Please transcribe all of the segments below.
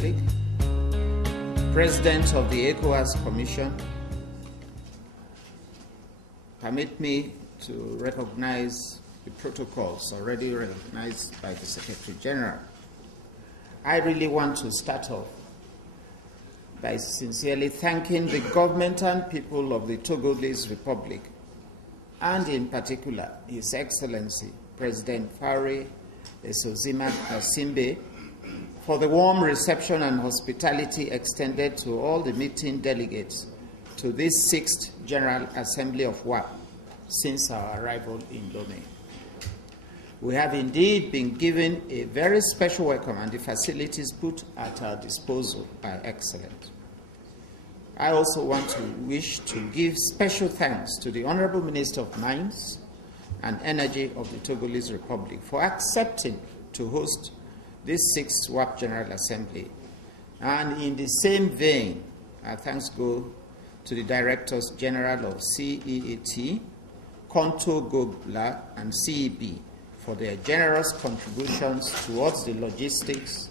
Republic, President of the ECOWAS Commission, permit me to recognize the protocols already recognized by the Secretary General. I really want to start off by sincerely thanking the government and people of the Togolese Republic, and in particular His Excellency President Faure Esozima-Asimbe, for the warm reception and hospitality extended to all the meeting delegates to this 6th General Assembly of WAP since our arrival in Lomé. We have indeed been given a very special welcome, and the facilities put at our disposal are excellent. I also want to wish to give special thanks to the Honorable Minister of Mines and Energy of the Togolese Republic for accepting to host this 6th WAP General Assembly. And in the same vein, our thanks go to the Directors General of CEAT, Conto Gobla, and CEB for their generous contributions towards the logistics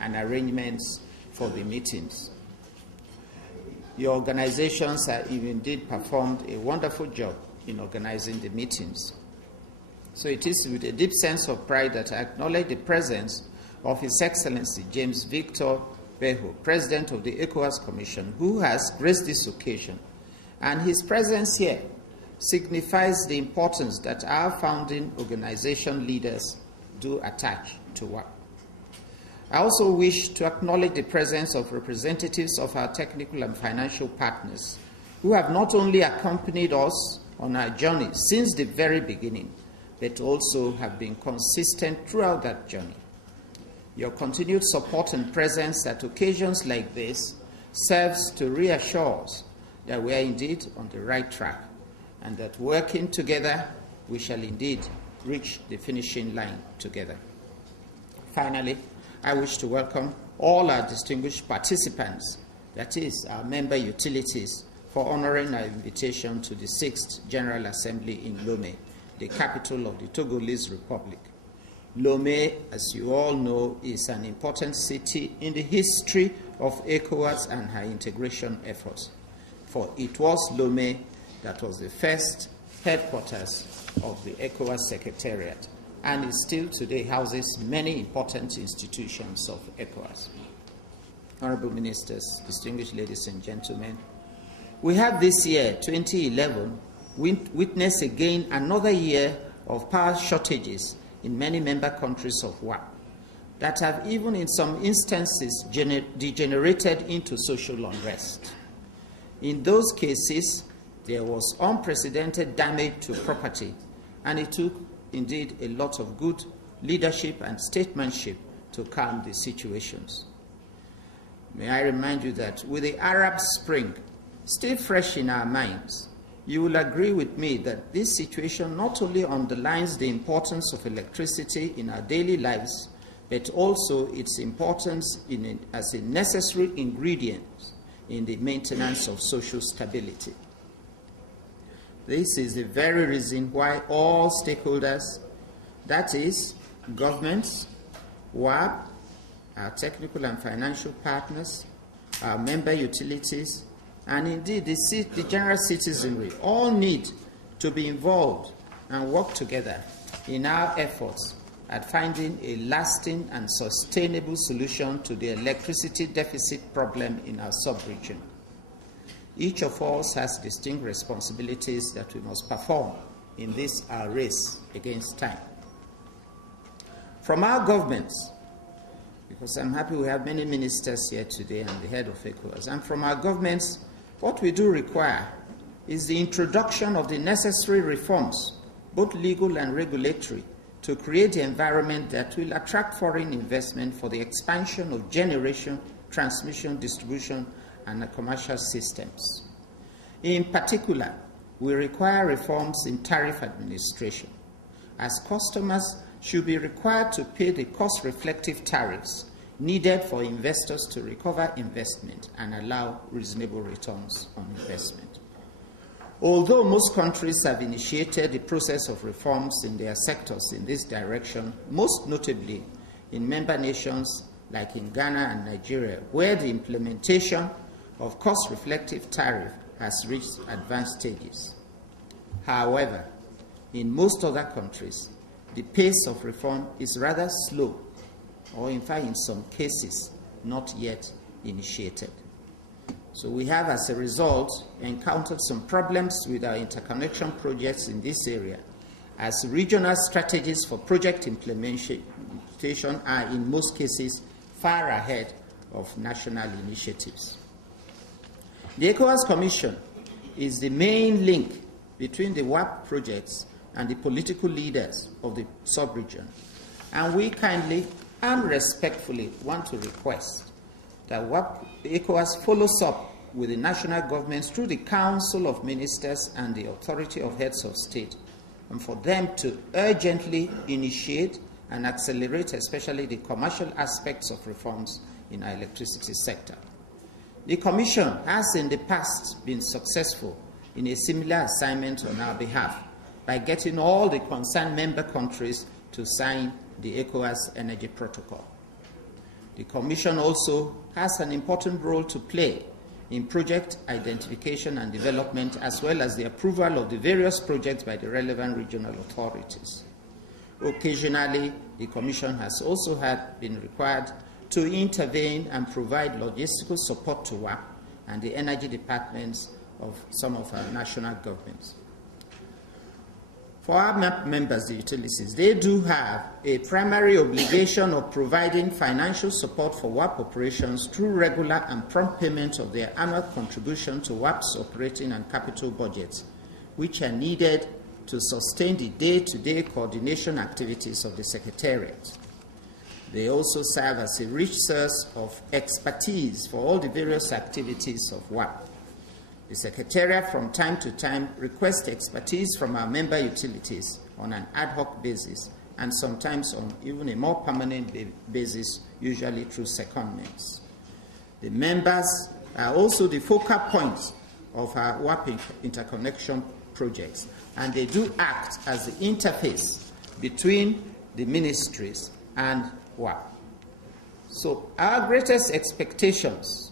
and arrangements for the meetings. Your organizations have indeed performed a wonderful job in organizing the meetings. So it is with a deep sense of pride that I acknowledge the presence of His Excellency James Victor Beho, President of the ECOWAS Commission, who has graced this occasion. And his presence here signifies the importance that our founding organization leaders do attach to WAP. I also wish to acknowledge the presence of representatives of our technical and financial partners who have not only accompanied us on our journey since the very beginning, but also have been consistent throughout that journey. Your continued support and presence at occasions like this serves to reassure us that we are indeed on the right track, and that working together, we shall indeed reach the finishing line together. Finally, I wish to welcome all our distinguished participants, that is, our member utilities, for honoring our invitation to the 6th General Assembly in Lomé, the capital of the Togolese Republic. Lomé, as you all know, is an important city in the history of ECOWAS and her integration efforts, for it was Lomé that was the first headquarters of the ECOWAS Secretariat, and it still today houses many important institutions of ECOWAS. Honorable Ministers, distinguished ladies and gentlemen, we have this year, 2011, witnessed again another year of power shortages in many member countries of WAP that have even in some instances degenerated into social unrest. In those cases, there was unprecedented damage to property, and it took indeed a lot of good leadership and statesmanship to calm the situations. May I remind you that with the Arab Spring still fresh in our minds, you will agree with me that this situation not only underlines the importance of electricity in our daily lives, but also its importance as a necessary ingredient in the maintenance of social stability. This is the very reason why all stakeholders, that is, governments, WAP, our technical and financial partners, our member utilities, and indeed the general citizenry, all need to be involved and work together in our efforts at finding a lasting and sustainable solution to the electricity deficit problem in our sub-region. Each of us has distinct responsibilities that we must perform in this our race against time. From our governments, because I'm happy we have many ministers here today and the head of ECOWAS, and from our governments, what we do require is the introduction of the necessary reforms, both legal and regulatory, to create the environment that will attract foreign investment for the expansion of generation, transmission, distribution, and commercial systems. In particular, we require reforms in tariff administration, as customers should be required to pay the cost-reflective tariffs needed for investors to recover investment and allow reasonable returns on investment. Although most countries have initiated the process of reforms in their sectors in this direction, most notably in member nations like in Ghana and Nigeria, where the implementation of cost-reflective tariff has reached advanced stages. However, in most other countries, the pace of reform is rather slow, or in fact, in some cases, not yet initiated. So we have, as a result, encountered some problems with our interconnection projects in this area, as regional strategies for project implementation are, in most cases, far ahead of national initiatives. The ECOWAS Commission is the main link between the WAP projects and the political leaders of the sub-region, and we kindly and respectfully want to request that ECOWAS follows up with the national governments through the Council of Ministers and the Authority of Heads of State, and for them to urgently initiate and accelerate especially the commercial aspects of reforms in our electricity sector. The Commission has in the past been successful in a similar assignment on our behalf by getting all the concerned member countries to sign the ECOWAS Energy Protocol. The Commission also has an important role to play in project identification and development, as well as the approval of the various projects by the relevant regional authorities. Occasionally, the Commission has also been required to intervene and provide logistical support to WAP and the energy departments of some of our national governments. For our members, the utilities, they do have a primary obligation of providing financial support for WAP operations through regular and prompt payment of their annual contribution to WAP's operating and capital budgets, which are needed to sustain the day-to-day coordination activities of the Secretariat. They also serve as a rich source of expertise for all the various activities of WAP. The Secretariat from time to time requests expertise from our member utilities on an ad hoc basis, and sometimes on even a more permanent basis, usually through secondments. The members are also the focal points of our WAP interconnection projects, and they do act as the interface between the ministries and WAP. So our greatest expectations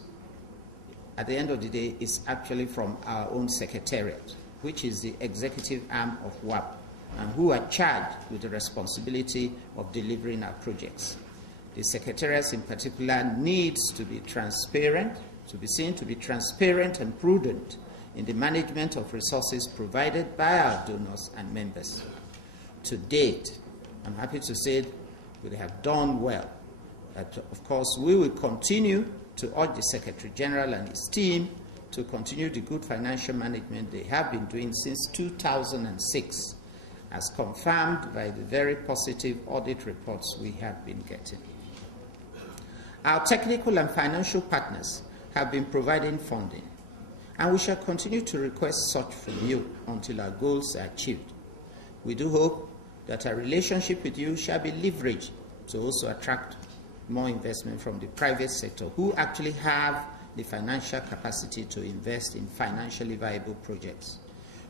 at the end of the day is actually from our own Secretariat, which is the executive arm of WAP, and who are charged with the responsibility of delivering our projects. The Secretariat in particular needs to be transparent, to be seen to be transparent and prudent in the management of resources provided by our donors and members. To date, I'm happy to say we have done well. But of course, we will continue to urge the Secretary General and his team to continue the good financial management they have been doing since 2006, as confirmed by the very positive audit reports we have been getting. Our technical and financial partners have been providing funding, and we shall continue to request such from you until our goals are achieved. We do hope that our relationship with you shall be leveraged to also attract more investment from the private sector, who actually have the financial capacity to invest in financially viable projects.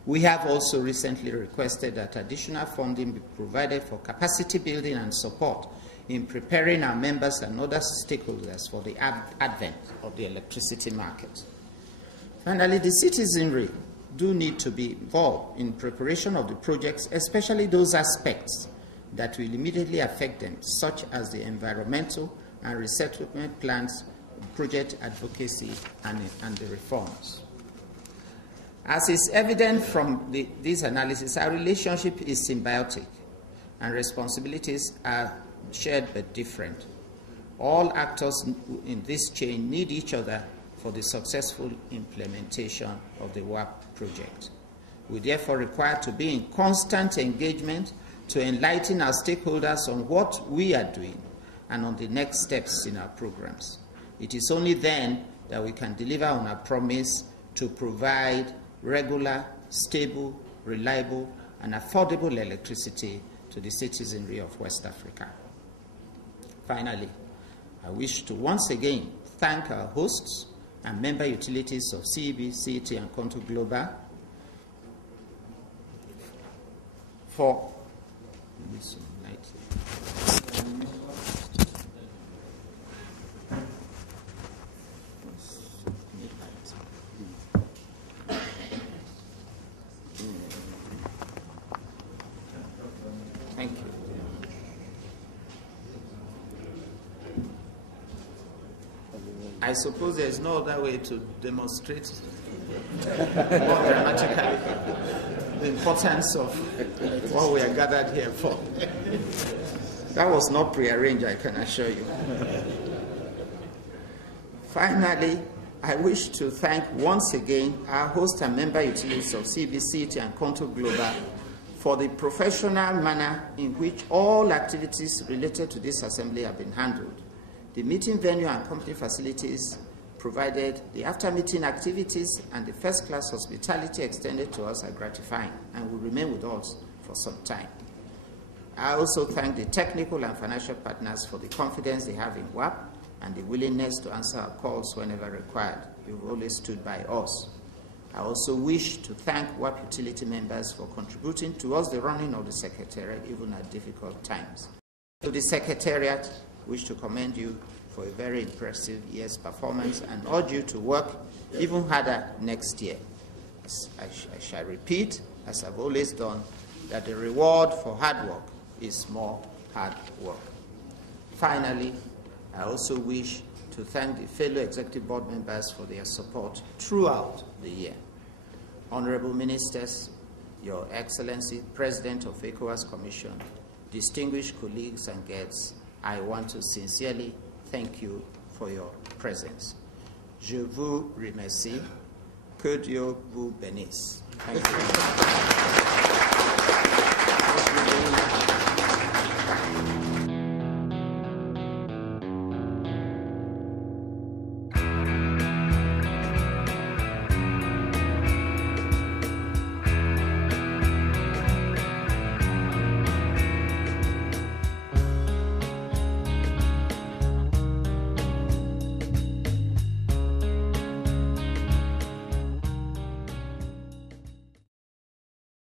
We have also recently requested that additional funding be provided for capacity building and support in preparing our members and other stakeholders for the advent of the electricity market. Finally, the citizenry do need to be involved in preparation of the projects, especially those aspects that will immediately affect them, such as the environmental and resettlement plans, project advocacy, and the reforms. As is evident from this analysis, our relationship is symbiotic, and responsibilities are shared but different. All actors in this chain need each other for the successful implementation of the WAP project. We therefore require to be in constant engagement to enlighten our stakeholders on what we are doing and on the next steps in our programs. It is only then that we can deliver on our promise to provide regular, stable, reliable, and affordable electricity to the citizenry of West Africa. Finally, I wish to once again thank our hosts and member utilities of CEB, CET, and Konto Global for Thank you. I suppose there is no other way to demonstrate more dramatically the importance of what we are gathered here for. That was not prearranged, I can assure you. Finally, I wish to thank once again our host and member utilities of CBCT and Conto Global for the professional manner in which all activities related to this assembly have been handled. The meeting venue and company facilities provided, the after-meeting activities, and the first-class hospitality extended to us are gratifying and will remain with us for some time. I also thank the technical and financial partners for the confidence they have in WAP and the willingness to answer our calls whenever required. You've always stood by us. I also wish to thank WAP utility members for contributing towards the running of the Secretariat even at difficult times. To the Secretariat, I wish to commend you for a very impressive year's performance and urge you to work even harder next year. I shall repeat, as I've always done, that the reward for hard work is more hard work. Finally, I also wish to thank the fellow Executive Board members for their support throughout the year. Honorable Ministers, Your Excellency, President of ECOWAS Commission, distinguished colleagues and guests, I want to sincerely thank you for your presence. Je vous remercie. Que Dieu vous bénisse. Thank you.